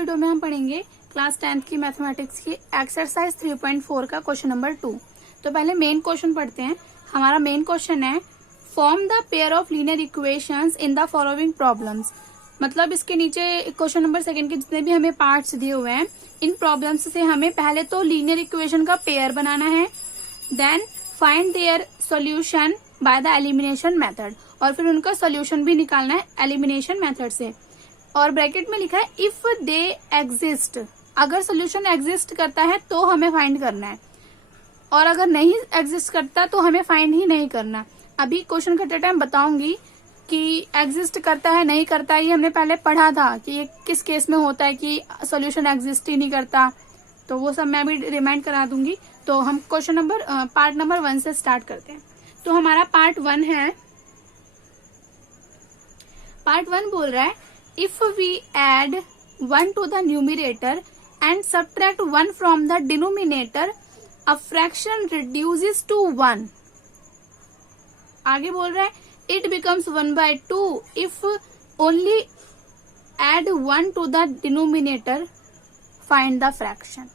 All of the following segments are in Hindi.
वीडियो में हम पढ़ेंगे क्लास 10th की मैथमेटिक्स की एक्सरसाइज 3.4 का क्वेश्चन नंबर 2। तो पहले मेन क्वेश्चन पढ़ते हैं। हमारा मेन क्वेश्चन है form the pair of linear equations in the following problems. मतलब इसके नीचे क्वेश्चन नंबर 2 के जितने भी हमें पार्ट्स दिए हुए हैं, इन प्रॉब्लम्स से हमें पहले तो लीनियर इक्वेशन का पेयर बनाना है, then find their solution by the elimination method, और फिर उनका सॉल्यूशन भी निकालना है एलिमिनेशन मेथड से। और ब्रैकेट में लिखा है इफ दे एग्जिस्ट, अगर सॉल्यूशन एग्जिस्ट करता है तो हमें फाइंड करना है, और अगर नहीं एग्जिस्ट करता तो हमें फाइंड ही नहीं करना। अभी क्वेश्चन करते टाइम बताऊंगी कि एग्जिस्ट करता है नहीं करता है, ये हमने पहले पढ़ा था कि ये किस केस में होता है कि सॉल्यूशन एग्जिस्ट ही नहीं करता, तो वो सब मैं अभी रिमाइंड करा दूंगी। तो हम क्वेश्चन नंबर पार्ट नंबर 1 से स्टार्ट करते हैं। तो हमारा पार्ट 1 है। पार्ट 1 बोल रहा है if we add 1 to the numerator and subtract 1 from the denominator a fraction reduces to 1। आगे बोल रहा है it becomes 1/2 if only add 1 to the denominator find the fraction.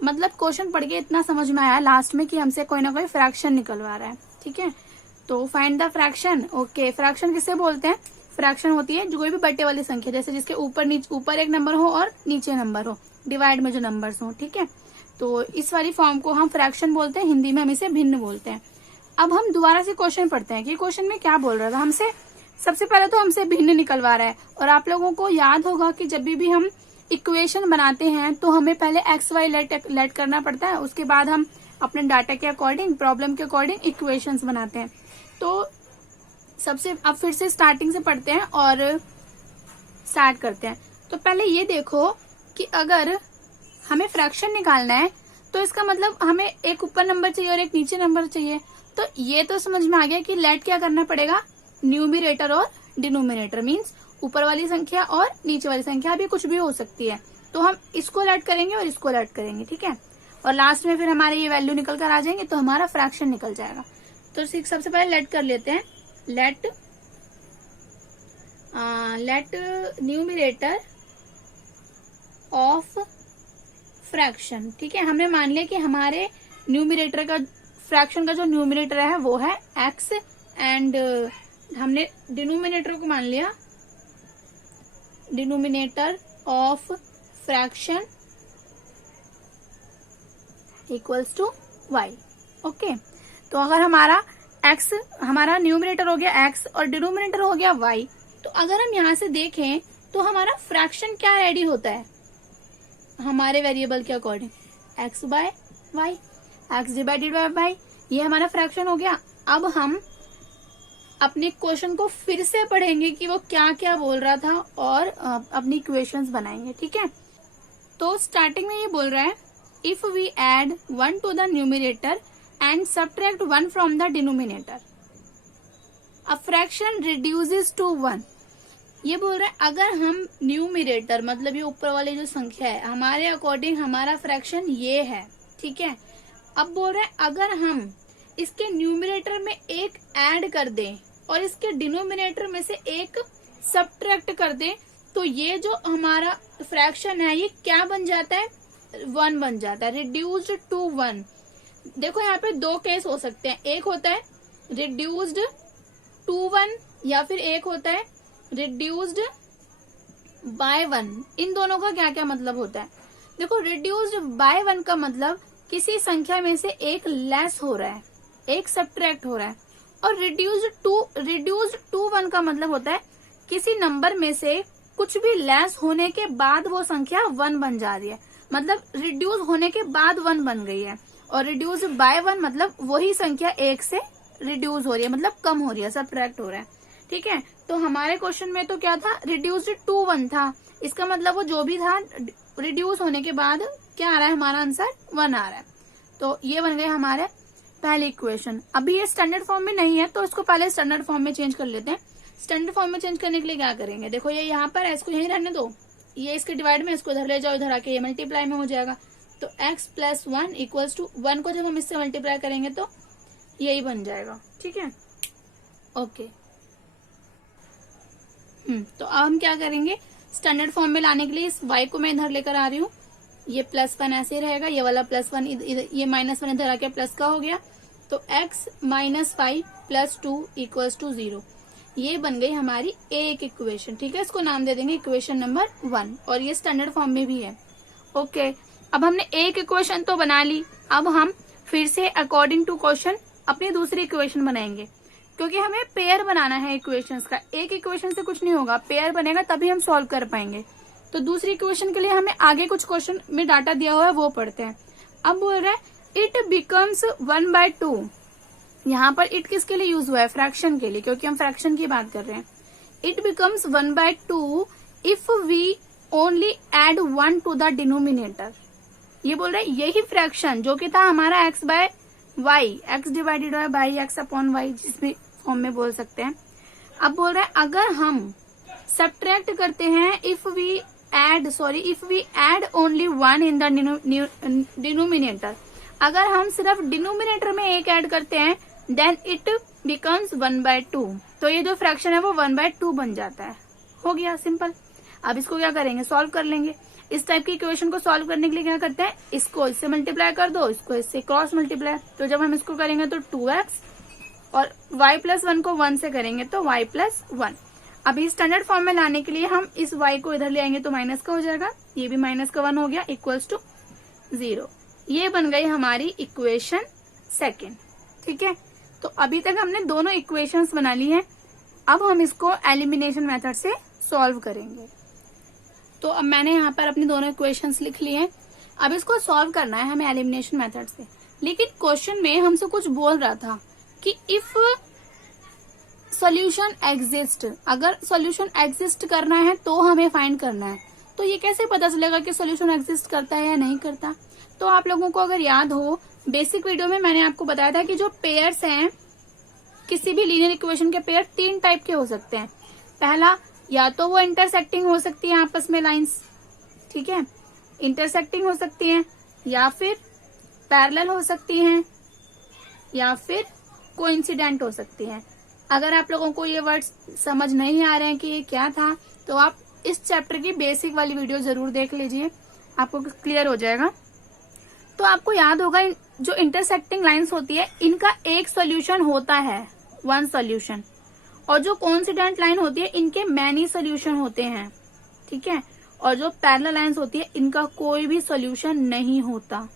मतलब क्वेश्चन पढ़ के इतना समझ में आया लास्ट में कि हमसे कोई ना कोई फ्रैक्शन निकलवा रहा है, ठीक है। तो find the fraction. Okay, fraction किसे बोलते हैं? फ्रैक्शन होती है जो कोई भी बटे वाली संख्या, जैसे जिसके ऊपर एक नंबर हो और नीचे नंबर हो, डिवाइड में जो नंबर्स हो, ठीक है। तो इस वाली फॉर्म को हम फ्रैक्शन बोलते हैं, हिंदी में हम इसे भिन्न बोलते हैं। अब हम दोबारा से क्वेश्चन पढ़ते हैं कि क्वेश्चन में क्या बोल रहा था हमसे। सबसे पहले तो हमसे भिन्न निकलवा रहा है, और आप लोगों को याद होगा कि जब भी हम इक्वेशन बनाते हैं तो हमें पहले एक्स वाई लेट करना पड़ता है, उसके बाद हम अपने डाटा के अकॉर्डिंग, प्रॉब्लम के अकॉर्डिंग इक्वेशंस बनाते हैं। तो सबसे अब फिर से स्टार्टिंग से पढ़ते हैं और स्टार्ट करते हैं। तो पहले ये देखो कि अगर हमें फ्रैक्शन निकालना है तो इसका मतलब हमें एक ऊपर नंबर चाहिए और एक नीचे नंबर चाहिए। तो ये तो समझ में आ गया कि लेट क्या करना पड़ेगा, न्यूमरेटर और डिनोमिनेटर, मीन्स ऊपर वाली संख्या और नीचे वाली संख्या, अभी कुछ भी हो सकती है। तो हम इसको लेट करेंगे और इसको लेट करेंगे, ठीक है। और लास्ट में फिर हमारे ये वैल्यू निकल कर आ जाएंगे तो हमारा फ्रैक्शन निकल जाएगा। तो सबसे पहले लेट कर लेते हैं। लेट न्यूमरेटर ऑफ फ्रैक्शन, ठीक है। हमने मान लिया कि हमारे न्यूमरेटर का, फ्रैक्शन का जो न्यूमरेटर है वो है x, एंड हमने डिनोमिनेटर को मान लिया denominator of fraction equals to y। Okay, तो अगर हमारा x, हमारा न्यूमरेटर हो गया x और डिनोमिनेटर हो गया y, तो अगर हम यहाँ से देखें तो हमारा फ्रैक्शन क्या रेडी होता है हमारे वेरिएबल के according, x by y, x divided by y, ये हमारा फ्रैक्शन हो गया। अब हम अपने क्वेश्चन को फिर से पढ़ेंगे कि वो क्या क्या बोल रहा था और अपनी इक्वेशंस बनाएंगे, ठीक है। तो स्टार्टिंग में ये बोल रहा है if we add 1 to the numerator and subtract 1 from the denominator a fraction reduces to 1। ये बोल रहा है अगर हम न्यूमरेटर, मतलब ये ऊपर वाली जो संख्या है, हमारे अकॉर्डिंग हमारा फ्रैक्शन ये है, ठीक है। अब बोल रहा है अगर हम इसके न्यूमरेटर में एक ऐड कर दें और इसके डिनोमिनेटर में से एक सबट्रैक्ट कर दें, तो ये जो हमारा फ्रैक्शन है ये क्या बन जाता है, 1 बन जाता है, रिड्यूस्ड टू 1। देखो यहाँ पे दो केस हो सकते हैं, एक होता है रिड्यूस्ड टू 1 या फिर एक होता है रिड्यूस्ड बाय 1। इन दोनों का क्या क्या मतलब होता है? देखो, रिड्यूस्ड बाय 1 का मतलब किसी संख्या में से एक लेस हो रहा है, एक सबट्रैक्ट हो रहा है, और रिड्यूस्ड टू 1 का मतलब होता है किसी नंबर में से कुछ भी लेस होने के बाद वो संख्या 1 बन जा रही है, मतलब रिड्यूस होने के बाद 1 बन गई है। और रिड्यूस्ड बाय 1 मतलब वही संख्या एक से रिड्यूस हो रही है, मतलब कम हो रही है, सबट्रैक्ट हो रहा है, ठीक है। तो हमारे क्वेश्चन में तो क्या था, रिड्यूस्ड टू 1 था, इसका मतलब वो जो भी था रिड्यूस होने के बाद क्या आ रहा है, हमारा आंसर 1 आ रहा है। तो ये बन गए हमारे पहले इक्वेशन। अभी ये स्टैंडर्ड फॉर्म में नहीं है तो इसको पहले स्टैंडर्ड फॉर्म में चेंज कर लेते हैं। स्टैंडर्ड फॉर्म में चेंज करने के लिए क्या करेंगे, देखो ये यहाँ पर है, इसको यहीं रहने दो, ये इसके डिवाइड में, इसको इधर ले जाओ, इधर आके ये मल्टीप्लाई में हो जाएगा। तो x प्लस 1 इक्वल्स टू 1 को जब हम इससे मल्टीप्लाई करेंगे तो यही बन जाएगा, ठीक है। ओके, तो अब हम क्या करेंगे, स्टैंडर्ड फॉर्म में लाने के लिए इस y को मैं इधर लेकर आ रही हूँ, ये +1 ऐसे रहेगा, ये वाला +1 ये -1 इधर आके प्लस का हो गया, तो x - 5 + 2 = 0। ये बन गई हमारी एक इक्वेशन। ठीक है, इसको नाम दे देंगे इक्वेशन नंबर 1 और ये स्टैंडर्ड फॉर्म में भी है। ओके, अब हमने एक इक्वेशन तो बना ली, अब हम फिर से अकॉर्डिंग टू क्वेश्चन अपनी दूसरी इक्वेशन बनाएंगे, क्योंकि हमें पेयर बनाना है इक्वेशंस का। एक इक्वेशन से कुछ नहीं होगा, पेयर बनेगा तभी हम सॉल्व कर पाएंगे। तो दूसरी इक्वेशन के लिए हमें आगे कुछ क्वेश्चन में डाटा दिया हुआ है, वो पढ़ते हैं। अब बोल रहा है इट बिकम्स 1/2। यहाँ पर इट किसके लिए यूज हुआ है? फ्रैक्शन के लिए, क्योंकि हम फ्रैक्शन की बात कर रहे हैं। It becomes 1/2 if we only add 1 to the denominator. ये बोल रहे हैं यही फ्रैक्शन जो कि था हमारा x/y, x divided by x/y, जिस भी फॉर्म में बोल सकते हैं। अब बोल रहे हैं अगर हम सब्ट्रैक्ट करते हैं if we add only 1 in the denominator, अगर हम सिर्फ डिनोमिनेटर में एक ऐड करते हैं देन इट बिकम्स 1/2। तो ये जो फ्रैक्शन है वो 1/2 बन जाता है। हो गया सिंपल। अब इसको क्या करेंगे? सॉल्व कर लेंगे। इस टाइप की इक्वेशन को सॉल्व करने के लिए क्या करते हैं? इसको इससे मल्टीप्लाई कर दो, इसको इससे क्रॉस मल्टीप्लाई। तो जब हम इसको करेंगे तो 2x और y+1 को 1 से करेंगे तो y+1। अभी स्टैंडर्ड फॉर्म में लाने के लिए हम इस y को इधर ले आएंगे तो माइनस का हो जाएगा, ये भी -1 हो गया, = 0। ये बन गई हमारी इक्वेशन सेकेंड। ठीक है, तो अभी तक हमने दोनों इक्वेशंस बना ली हैं। अब हम इसको एलिमिनेशन मेथड से सॉल्व करेंगे। तो अब मैंने यहाँ पर अपनी दोनों इक्वेशंस लिख ली हैं। अब इसको सॉल्व करना है हमें एलिमिनेशन मेथड से। लेकिन क्वेश्चन में हमसे कुछ बोल रहा था कि इफ सॉल्यूशन एग्जिस्ट, अगर सॉल्यूशन एग्जिस्ट करना है तो हमें फाइंड करना है। तो ये कैसे पता चलेगा कि सॉल्यूशन एग्जिस्ट करता है या नहीं करता? तो आप लोगों को अगर याद हो, बेसिक वीडियो में मैंने आपको बताया था कि जो पेयर्स हैं, किसी भी लीनियर इक्वेशन के पेयर 3 टाइप के हो सकते हैं। पहला, या तो वो इंटरसेक्टिंग हो सकती है आपस में लाइंस, ठीक है, इंटरसेक्टिंग हो सकती हैं, या फिर पैरेलल हो सकती हैं, या फिर कोइंसिडेंट हो सकती हैं। अगर आप लोगों को ये वर्ड्स समझ नहीं आ रहे हैं कि ये क्या था, तो आप इस चैप्टर की बेसिक वाली वीडियो जरूर देख लीजिए, आपको क्लियर हो जाएगा। तो आपको याद होगा जो इंटरसेक्टिंग लाइंस होती है इनका एक सॉल्यूशन होता है, 1 सॉल्यूशन, और जो कोइंसिडेंट लाइन होती है इनके मैनी सॉल्यूशन होते हैं। ठीक है, और जो पैरेलल लाइंस होती है इनका कोई भी सॉल्यूशन नहीं होता।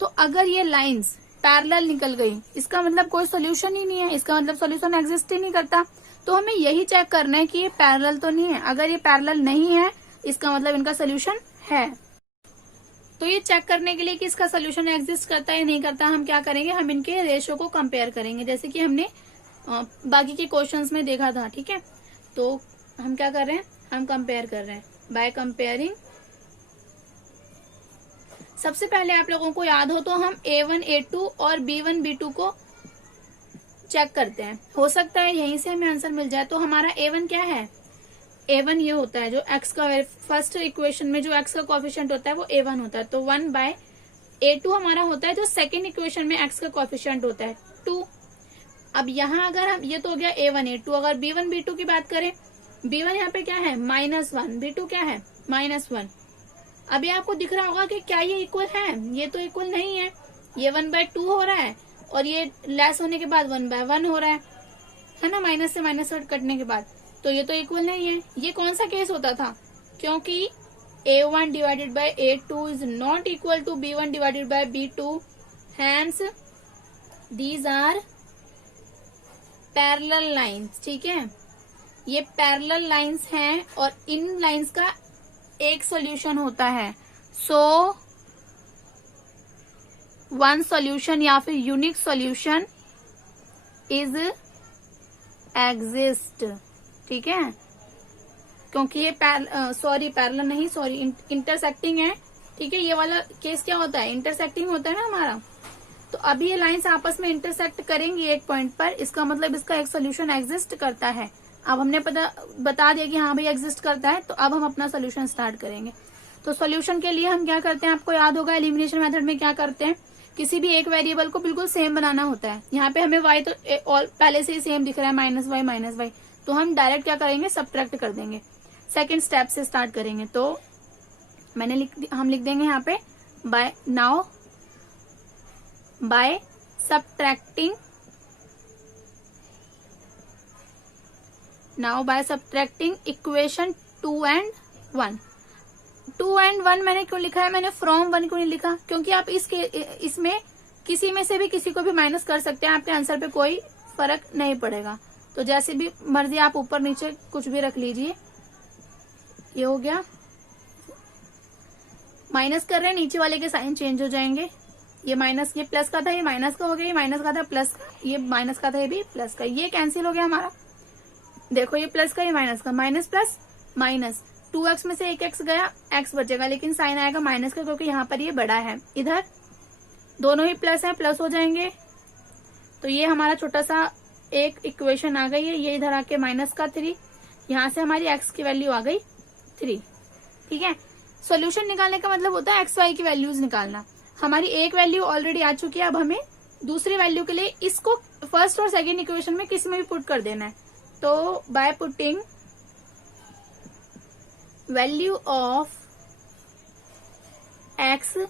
तो अगर ये लाइंस पैरेलल निकल गई, इसका मतलब कोई सॉल्यूशन ही नहीं है, इसका मतलब सॉल्यूशन एग्जिस्ट ही नहीं करता। तो हमें यही चेक करना है कि ये पैरेलल तो नहीं है। अगर ये पैरेलल नहीं है, इसका मतलब इनका सॉल्यूशन है। तो ये चेक करने के लिए कि इसका सॉल्यूशन एग्जिस्ट करता है या नहीं करता, हम क्या करेंगे? हम इनके रेशियो को कंपेयर करेंगे, जैसे कि हमने बाकी के क्वेश्चंस में देखा था। ठीक है, तो हम क्या कर रहे हैं? हम कंपेयर कर रहे हैं बाय कंपेयरिंग। सबसे पहले आप लोगों को याद हो तो हम A1 A2 और B1 B2 को चेक करते हैं। हो सकता है यहीं से हमें आंसर मिल जाए। तो हमारा A1 क्या है? A1 ये होता है जो x का फर्स्ट इक्वेशन में जो x का कोएफिशिएंट होता है वो A1 होता है, तो 1/A2 हमारा होता है जो सेकेंड इक्वेशन में x का कोएफिशिएंट होता है 2। अब यहाँ अगर हम, ये तो हो गया A1 A2, अगर B1 B2 की बात करें, B1 यहाँ पे क्या है? -1, B2 क्या है? -1। अभी आपको दिख रहा होगा कि क्या ये इक्वल है? ये तो इक्वल नहीं है, ये 1/2 हो रहा है और ये लेस होने के बाद 1/1 हो रहा है ना, माइनस से माइनस कटने के बाद। तो ये तो इक्वल नहीं है। ये कौन सा केस होता था? क्योंकि A1 divided by A2 is not equal to B1 divided by B2, hence these are parallel lines. ठीक है, ये पैरेलल लाइंस हैं और इन लाइंस का एक सॉल्यूशन होता है। सो 1 सॉल्यूशन या फिर यूनिक सॉल्यूशन इज एग्जिस्ट। ठीक है, क्योंकि ये पैरेलल नहीं, इंटरसेक्टिंग है। ठीक है, ये वाला केस क्या होता है? इंटरसेक्टिंग होता है ना हमारा। तो अभी ये लाइंस आपस में इंटरसेक्ट करेंगी एक पॉइंट पर, इसका मतलब इसका एक सॉल्यूशन एग्जिस्ट करता है। अब हमने बता दिया कि हाँ भाई एग्जिस्ट करता है, तो अब हम अपना सॉल्यूशन स्टार्ट करेंगे। तो सॉल्यूशन के लिए हम क्या करते हैं? आपको याद होगा एलिमिनेशन मेथड में क्या करते हैं? किसी भी एक वेरिएबल को बिल्कुल सेम बनाना होता है। यहाँ पे हमें y तो पहले से ही सेम दिख रहा है, -y, तो हम डायरेक्ट क्या करेंगे? सब्ट्रैक्ट कर देंगे। सेकेंड स्टेप से स्टार्ट करेंगे। तो हम लिख देंगे यहाँ पे by now by subtracting equation 2 and 1। 2 and 1 मैंने क्यों लिखा है, मैंने फ्रॉम 1 क्यों नहीं लिखा, क्योंकि आप इसमें किसी में से भी किसी को भी माइनस कर सकते हैं, आपके आंसर पे कोई फर्क नहीं पड़ेगा। तो जैसे भी मर्जी आप ऊपर नीचे कुछ भी रख लीजिए। ये हो गया, माइनस कर रहे हैं, नीचे वाले के साइन चेंज हो जाएंगे। ये माइनस, ये प्लस का था, ये माइनस का हो गया, ये माइनस का था प्लस का, ये माइनस का था, ये भी प्लस का, ये कैंसिल हो गया हमारा। देखो ये प्लस का, ये माइनस का, माइनस प्लस माइनस, 2x में से एक x गया, x बचेगा, लेकिन साइन आएगा माइनस का, क्योंकि यहाँ पर ये बड़ा है। इधर दोनों ही प्लस है, प्लस हो जाएंगे। तो ये हमारा छोटा सा एक इक्वेशन आ गई है। ये इधर आके माइनस का 3, यहाँ से हमारी x की वैल्यू आ गई 3। ठीक है, सॉल्यूशन निकालने का मतलब होता है एक्स वाई की वैल्यूज निकालना। हमारी एक वैल्यू ऑलरेडी आ चुकी है, अब हमें दूसरी वैल्यू के लिए इसको फर्स्ट और सेकेंड इक्वेशन में किसी में भी पुट कर देना है। तो by putting value of x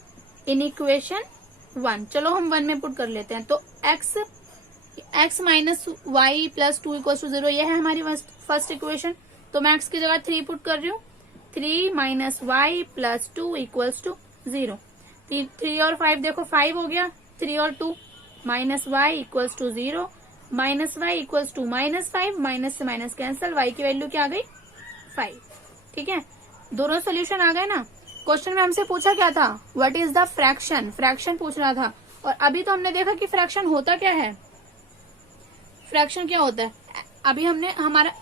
in equation 1, चलो हम 1 में पुट कर लेते हैं। तो x minus y plus 2 equal to 0, यह है हमारी फर्स्ट इक्वेशन। तो मैं x की जगह 3 पुट कर रही हूँ। 3 minus y plus 2 equals to 0। 3 और 5 देखो 5 हो गया, 3 और 2 minus y equals to 0, minus y equals to minus 5, minus से माइनस कैंसिल, वाई की वैल्यू क्या आ गई 5। ठीक है, दोनों सोल्यूशन आ गए ना। क्वेश्चन में हमसे पूछा क्या था, what is the fraction, fraction पूछ रहा था। और अभी तो हमने देखा कि फ्रैक्शन होता क्या है, फ्रैक्शन क्या होता है। अभी हमने हमारा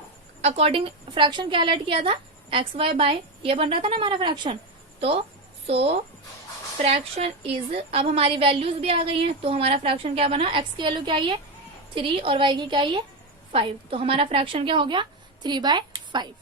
अकॉर्डिंग फ्रैक्शन क्या अलर्ट किया था, एक्स वाई बाय, ये बन रहा था ना हमारा फ्रैक्शन। तो सो फ्रैक्शन इज, अब हमारी वैल्यूज भी आ गई हैं, तो हमारा फ्रैक्शन क्या बना, एक्स की वैल्यू क्या आई है 3 और वाई की क्या आई है 5। तो हमारा फ्रैक्शन क्या हो गया 3/5।